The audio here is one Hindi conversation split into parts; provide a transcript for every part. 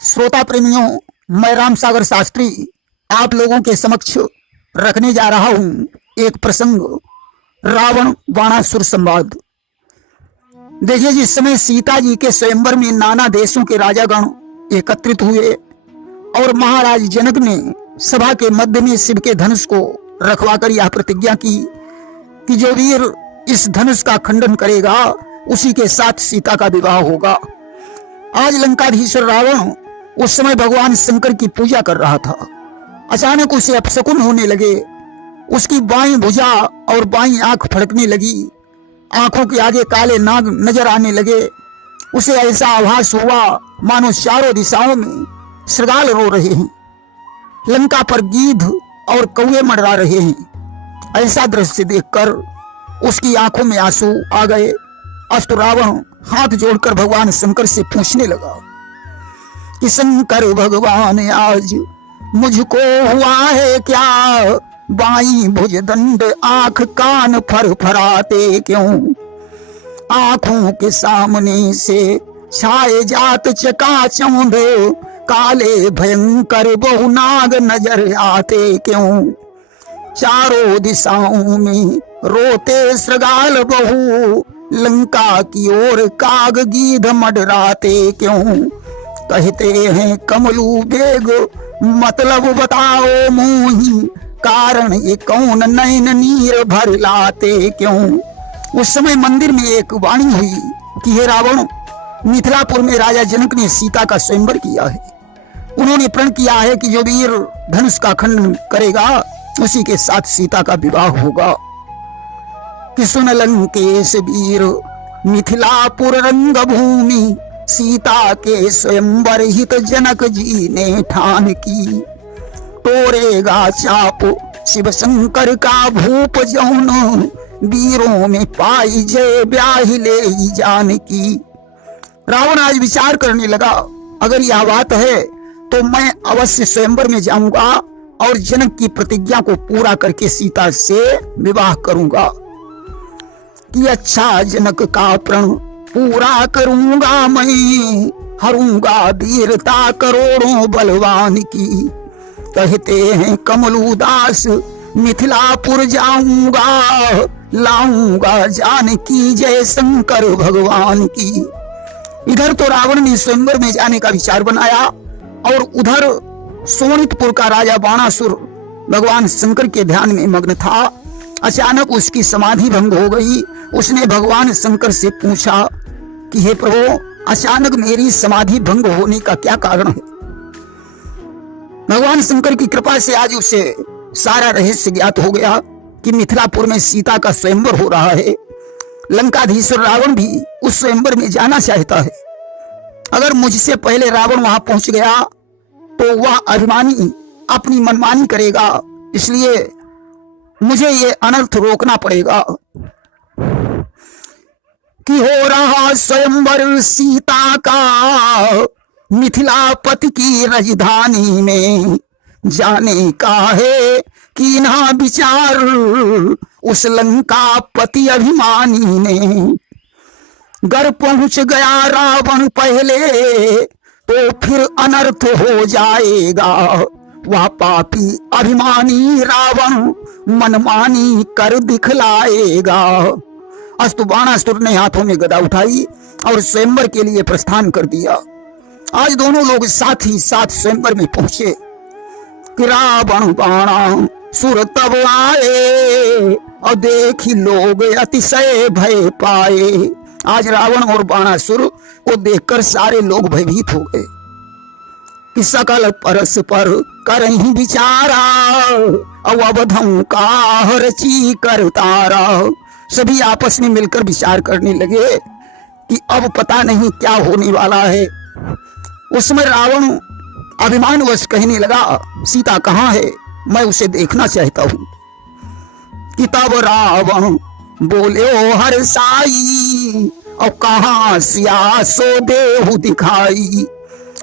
श्रोता प्रेमियों, मैं राम सागर शास्त्री आप लोगों के समक्ष रखने जा रहा हूं एक प्रसंग, रावण बाणासुर संवाद। देखिए, जिस समय सीता जी के स्वयंवर में नाना देशों के राजागण एकत्रित हुए और महाराज जनक ने सभा के मध्य में शिव के धनुष को रखवाकर यह प्रतिज्ञा की कि जो वीर इस धनुष का खंडन करेगा उसी के साथ सीता का विवाह होगा। आज लंकाधीश्वर रावण उस समय भगवान शंकर की पूजा कर रहा था। अचानक उसे अपशकुन होने लगे। उसकी बाईं भुजा और बाईं आंख फड़कने लगी। आंखों के आगे काले नाग नजर आने लगे। उसे ऐसा आभास हुआ मानो चारों दिशाओं में श्रृगाल रो रहे हैं, लंका पर गीध और कौवे मंडरा रहे हैं। ऐसा दृश्य देखकर उसकी आंखों में आंसू आ गए। अस्तु रावण हाथ जोड़कर भगवान शंकर से पूछने लगा कि शंकर भगवान, आज मुझको हुआ है क्या? बाईं भुज दंड आंख कान फरफराते क्यों? आंखों के सामने से छाए जात चकाचौंध, काले भयंकर बहुनाग नजर आते क्यों? चारों दिशाओं में रोते श्रृगाल बहु, लंका की ओर काग गीध मडराते क्यों? कहते हैं कमलू बेग, मतलब बताओ मोही, कारण ये कौन नैन नीर भर लाते क्यों? उस समय मंदिर में एक वाणी हुई कि हे रावण, मिथिलापुर में राजा जनक ने सीता का स्वयंवर किया है। उन्होंने प्रण किया है कि जो वीर धनुष का खंडन करेगा उसी के साथ सीता का विवाह होगा। कि सुन लंकेश वीर मिथिलापुर रंग भूमि, सीता के स्वयंवर हित जनक जी ने ठान की। तोरेगा चाप शिव शंकर का भूप जौन, वीरों में पाई जय ब्याहि ले जान की। रावण आज विचार करने लगा, अगर यह बात है तो मैं अवश्य स्वयंवर में जाऊंगा और जनक की प्रतिज्ञा को पूरा करके सीता से विवाह करूंगा। कि अच्छा जनक का प्रण पूरा करूंगा मैं, हरूंगा वीरता करोड़ों बलवान की। कहते हैं कमलू दास मिथिलापुर जाऊंगा, लाऊंगा जानकी जय शंकर भगवान की। इधर तो रावण ने स्वयंवर में जाने का विचार बनाया और उधर सोनितपुर का राजा बाणासुर भगवान शंकर के ध्यान में मग्न था। अचानक उसकी समाधि भंग हो गई। उसने भगवान शंकर से पूछा कि हे प्रभु, अचानक मेरी समाधि भंग होने का क्या कारण है? भगवान शंकर की कृपा से आज उसे सारा रहस्य ज्ञात हो गया कि मिथिलापुर में सीता का स्वयंवर हो रहा है। लंकाधीश्वर रावण भी उस स्वयंवर में जाना चाहता है। अगर मुझसे पहले रावण वहां पहुंच गया तो वह अभिमानी अपनी मनमानी करेगा, इसलिए मुझे ये अनर्थ रोकना पड़ेगा। कि हो रहा स्वयंवर सीता का मिथिलापति की राजधानी में, जाने का है कि ना विचार उस लंकापति अभिमानी ने। घर पहुंच गया रावण पहले तो फिर अनर्थ हो जाएगा। वह पापी अभिमानी रावण मनमानी कर दिखलाएगा। अस्तु बाणासुर ने हाथों में गदा उठाई और स्वयंवर के लिए प्रस्थान कर दिया। आज दोनों लोग साथ ही साथ स्वयंवर में पहुंचे कि रावण बाणासुर तब आए और देखी लोग अतिशय भय पाए। आज रावण और बाणासुर को देखकर सारे लोग भयभीत हो गए कि सकल परस्पर करहि विचारा, अवधम का रची कर तारा। सभी आपस में मिलकर विचार करने लगे कि अब पता नहीं क्या होने वाला है। उसमें रावण अभिमानवश कहने लगा, सीता कहाँ है? मैं उसे देखना चाहता हूं। कि तब रावण बोले ओ हर साई, और कहाँ सिया सो देहु दिखाई।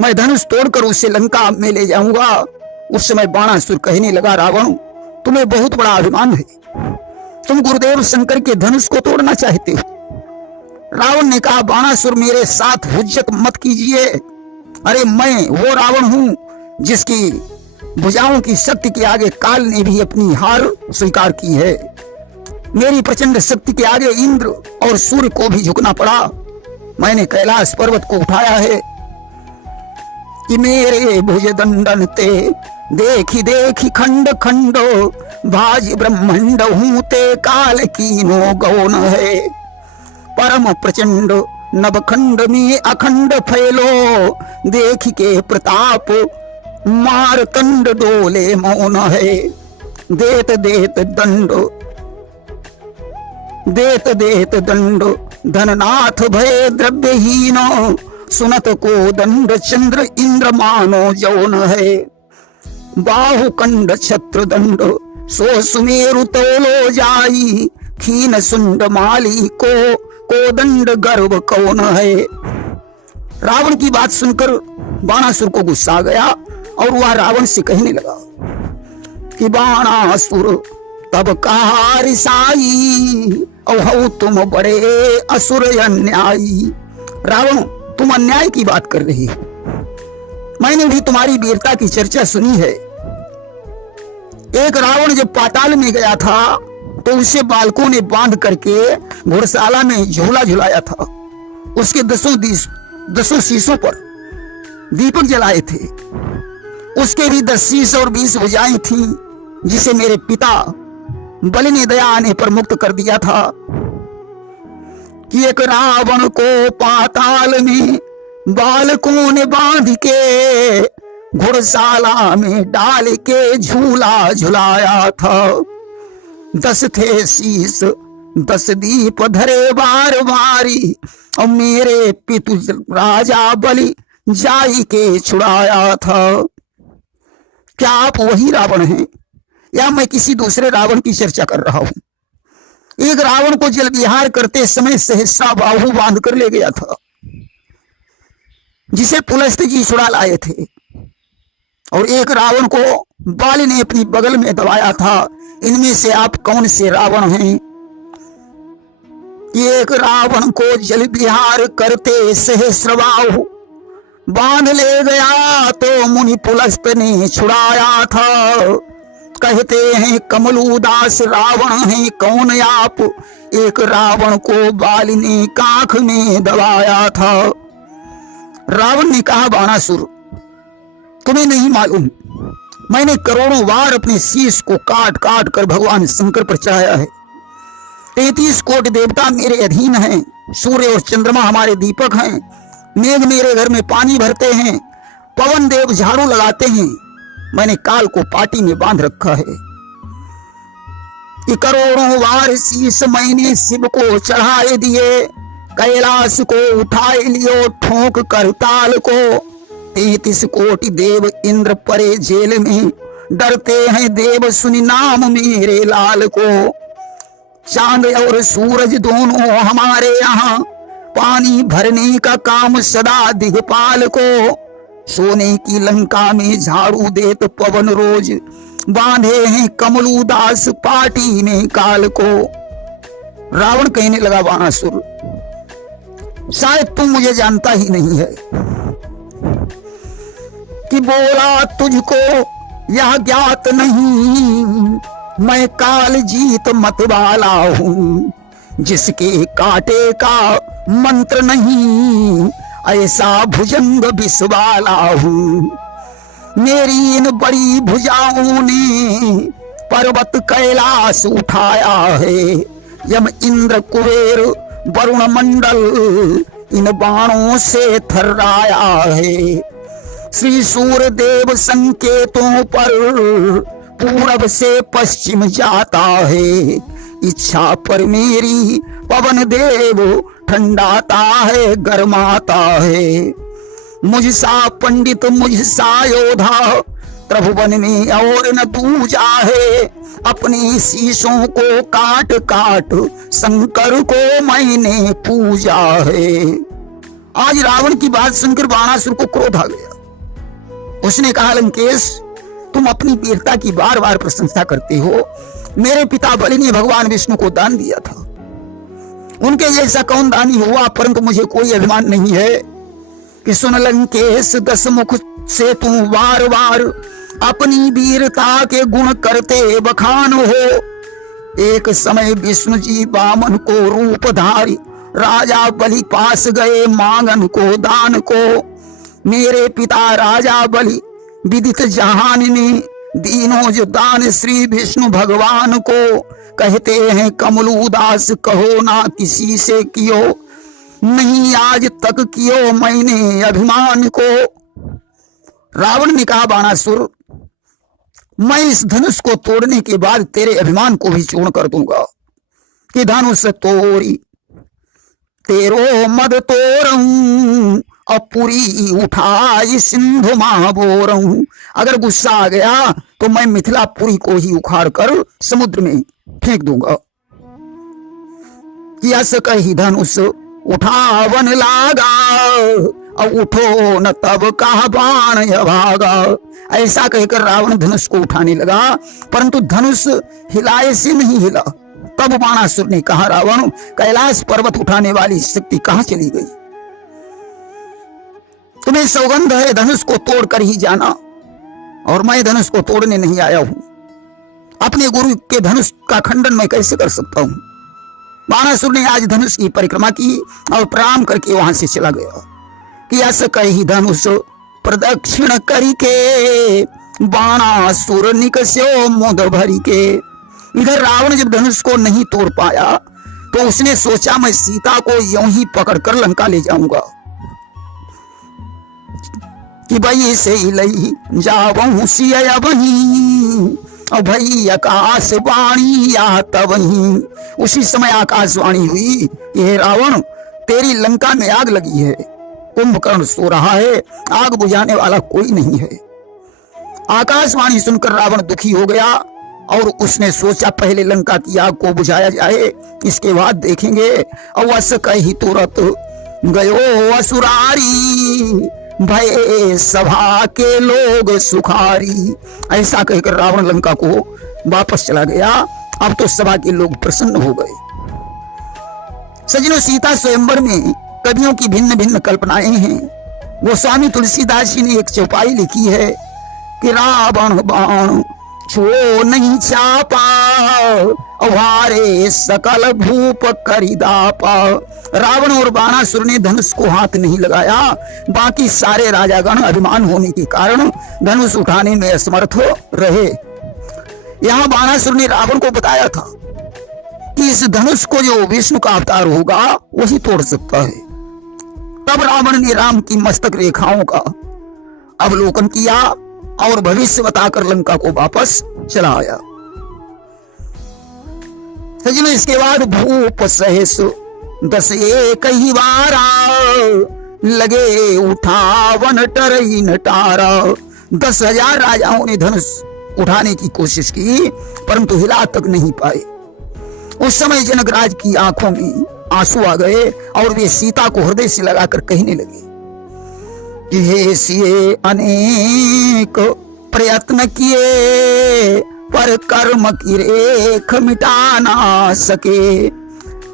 मैं धनुष तोड़कर उसे लंका में ले जाऊंगा। उस समय बाणासुर कहने लगा, रावण तुम्हें बहुत बड़ा अभिमान है, तुम गुरुदेव शंकर के धनुष को तोड़ना चाहते हो। रावण ने कहा, बाणासुर मेरे साथ हुज्जत मत कीजिए, अरे मैं वो रावण हूं जिसकी भुजाओं की शक्ति के आगे काल ने भी अपनी हार स्वीकार की है। मेरी प्रचंड शक्ति के आगे इंद्र और सूर्य को भी झुकना पड़ा। मैंने कैलाश पर्वत को उठाया है कि मेरे भुज दंडन ते देखी देखी खंड खंड भाज ब्रह्मंड हूं ते काल कीनो गौन है। परम प्रचंड नवखंड में अखंड फैलो देख के प्रताप मारतंड डोले मौन है। देत देत दंड धननाथ भय द्रव्यहीन सुनत को दंड चंद्र इंद्र मानो जौन है। बाहुकंड छत्र दंड सो सुमेरु तोलो जाई खीन सुंड माली को दंड गर्भ कौन है। रावण की बात सुनकर बाणासुर को गुस्सा आ गया और वह रावण से कहने लगा कि बाणासुर तब कहा रिसाई औ तुम बड़े असुर अन्यायी। रावण तुम अन्याय की बात कर रही हो। मैंने भी तुम्हारी वीरता की चर्चा सुनी है। एक रावण जब पाताल में गया था तो उसे बालकों ने बांध करके घुड़शाला में झूला झुलाया था। उसके दसों शीशों पर दीपक जलाए थे। उसके भी 10 शीश और 20 भुजाएं थीं, जिसे मेरे पिता बलि ने दया आने पर मुक्त कर दिया था कि एक रावण को पाताल में बालकों ने बांध के घुड़शाला में डाल के झूला झुलाया था। 10 थे शीश 10 दीप धरे बार बारी और मेरे पितु राजा बलि जाई के छुड़ाया था। क्या आप वही रावण हैं या मैं किसी दूसरे रावण की चर्चा कर रहा हूं। एक रावण को जल विहार करते समय सहस्रा बाहु बांध कर ले गया था, जिसे पुलस्त जी छुड़ा लाए थे। और एक रावण को बाली ने अपनी बगल में दबाया था। इनमें से आप कौन से रावण हैं। एक रावण को जल विहार करते सहस्रबाहु बांध ले गया तो मुनि पुलस्त ने छुड़ाया था। कहते हैं कमलूदास रावण हैं कौन आप। एक रावण को बाली ने काख में दबाया था। रावण ने कहा बाणासुर तुम्हें नहीं मालूम, मैंने करोड़ों बार अपने शीश को काट काट कर भगवान शंकर पर चढ़ाया है। 33 कोटि देवता मेरे अधीन हैं। सूर्य और चंद्रमा हमारे दीपक हैं। मेघ मेरे घर में पानी भरते हैं। पवन देव झाड़ू लगाते हैं। मैंने काल को पाटी में बांध रखा है कि करोड़ों बार शीश मैंने शिव को चढ़ाए दिए। कैलाश को उठाए लियो ठोक कर ताल को। 33 कोटि देव इंद्र परे जेल में डरते हैं देव सुनि नाम मेरे लाल को। चांद और सूरज दोनों हमारे यहाँ पानी भरने का काम सदा दिगपाल को। सोने की लंका में झाड़ू देत पवन रोज बांधे हैं कमलूदास पाटी में काल को। रावण कहने लगा बाणासुर शायद तुम मुझे जानता ही नहीं है कि बोला तुझको यह ज्ञात नहीं। मैं काल जीत मत वाला हूँ जिसके काटे का मंत्र नहीं। ऐसा भुजंग विषवाला हूँ। मेरी इन बड़ी भुजाओं ने पर्वत कैलाश उठाया है। यम इंद्र कुबेर वरुण मंडल इन बाणों से थर्राया है। श्री सूर्य देव संकेतों पर पूरब से पश्चिम जाता है। इच्छा पर मेरी पवन देव ठंडाता है गरमाता है। मुझसा पंडित मुझसा योधा त्रिभुवन में और न दूजा है। अपनी शीशों को काट काट शंकर को मैंने पूजा है। आज रावण की बात सुनकर बाणासुर को क्रोध आ गया। उसने कहा लंकेश तुम अपनी वीरता की बार बार प्रशंसा करते हो। मेरे पिता बलि ने भगवान विष्णु को दान दिया था। उनके जैसा कौन दानी हुआ, परंतु मुझे कोई अभिमान नहीं है। कि सुन लंकेश दस मुख से तू बार बार अपनी वीरता के गुण करते बखान हो। एक समय विष्णु जी वामन को रूप धारी राजा बलि पास गए मांगन को दान को। मेरे पिता राजा बलि विदित जहान ने दीनों जो दान श्री विष्णु भगवान को। कहते हैं कमल उदास कहो ना किसी से कियो, नहीं आज तक कियो मैंने अभिमान को। रावण ने कहा बाणासुर, मैं इस धनुष को तोड़ने के बाद तेरे अभिमान को भी चूर्ण कर दूंगा कि धनुष तोड़ी तेरो मद तोड़ूं अपुरी उठाई सिंधु महाबोरऊं। अगर गुस्सा आ गया तो मैं मिथिलापुरी को ही उखाड़ कर समुद्र में फेंक दूंगा। यस कही धनुष उठावन लागा और उठो न तब कहा बाण भागा। ऐसा कहकर रावण धनुष को उठाने लगा, परंतु धनुष हिलाए से नहीं हिला। तब बाणासुर ने कहा, रावण कैलाश पर्वत उठाने वाली शक्ति कहां चली गई? तुम्हें सौगंध है धनुष को तोड़कर ही जाना, और मैं धनुष को तोड़ने नहीं आया हूं। अपने गुरु के धनुष का खंडन मैं कैसे कर सकता हूं? बाणासुर ने आज धनुष की परिक्रमा की और प्रणाम करके वहां से चला गया कि ऐसा कही धनुष प्रदक्षिण करके बाणासुर निकस्यो मुद भरी के। इधर रावण जब धनुष को नहीं तोड़ पाया तो उसने सोचा मैं सीता को यूं ही पकड़कर लंका ले जाऊंगा कि भाई से ही लई जावहूं सिया वहीं और भाई आकाशवाणी आत वहीं। उसी समय आकाशवाणी हुई कि हे रावण, तेरी लंका में आग लगी है, कुंभकर्ण सो रहा है, आग बुझाने वाला कोई नहीं है। आकाशवाणी सुनकर रावण दुखी हो गया और उसने सोचा पहले लंका की आग को बुझाया जाए, इसके बाद देखेंगे। अवश्य कही तुरंत गयो असुरारी भय सभा के लोग सुखारी। ऐसा कहकर रावण लंका को वापस चला गया। अब तो सभा के लोग प्रसन्न हो गए। सजनों, सीता स्वयंवर में कवियों की भिन्न भिन्न कल्पनाएं हैं। गोस्वामी तुलसीदास जी ने एक चौपाई लिखी है कि रावण बाण छो नहीं चापा अवारे सकल भूप करिदापा। रावण और बाणासुर ने धनुष को हाथ नहीं लगाया, बाकी सारे राजागण अभिमान होने के कारण धनुष उठाने में असमर्थ रहे। यहाँ बाणासुर ने रावण को बताया था कि इस धनुष को जो विष्णु का अवतार होगा वही तोड़ सकता है। तब रावण ने राम की मस्तक रेखाओं का अवलोकन किया और भविष्य बताकर लंका को वापस चला आया। सजनों, इसके बाद भूप सहस दस एक ही वारा लगे उठावन टरई नटारा। 10,000 राजाओं ने धनुष उठाने की कोशिश की, परंतु हिला तक नहीं पाए। उस समय जनकराज की आंखों में आंसू आ गए और वे सीता को हृदय से लगाकर कहने लगे कि हे सिए, अनेक प्रयत्न किए पर कर्म की रेख मिटा ना सके।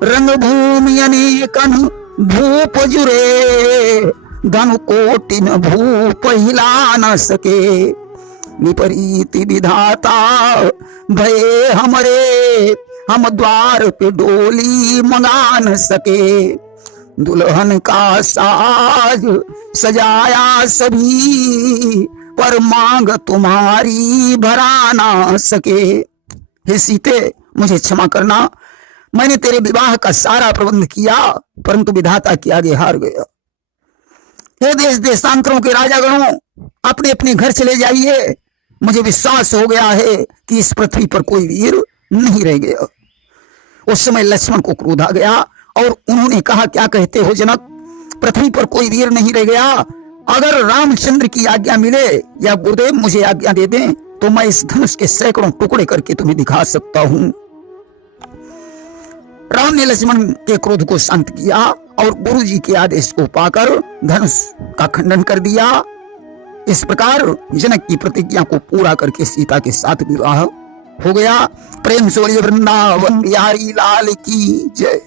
रंगभूमि अनेकन भूप जुरे धनु कोटिन भूप हिला न सके। विपरीत विधाता भये हमरे हम द्वार पे डोली मंगा न सके। दुल्हन का साज सजाया सभी पर मांग तुम्हारी भरा ना सके। हे सीते, मुझे क्षमा करना, मैंने तेरे विवाह का सारा प्रबंध किया परंतु विधाता के आगे हार गया। हे देश देशांतरों के राजागणों, अपने अपने घर चले जाइए। मुझे विश्वास हो गया है कि इस पृथ्वी पर कोई वीर नहीं रह गया। उस समय लक्ष्मण को क्रोध आ गया और उन्होंने कहा, क्या कहते हो जनक, पृथ्वी पर कोई वीर नहीं रह गया? अगर रामचंद्र की आज्ञा मिले या गुरुदेव मुझे आज्ञा दे दें तो मैं इस धनुष के सैकड़ों टुकड़े करके तुम्हें दिखा सकता हूं। राम ने लक्ष्मण के क्रोध को शांत किया और गुरु जी के आदेश को पाकर धनुष का खंडन कर दिया। इस प्रकार जनक की प्रतिज्ञा को पूरा करके सीता के साथ विवाह हो गया। प्रेम से बोलिए वृंदावन बिहारी लाल की जय।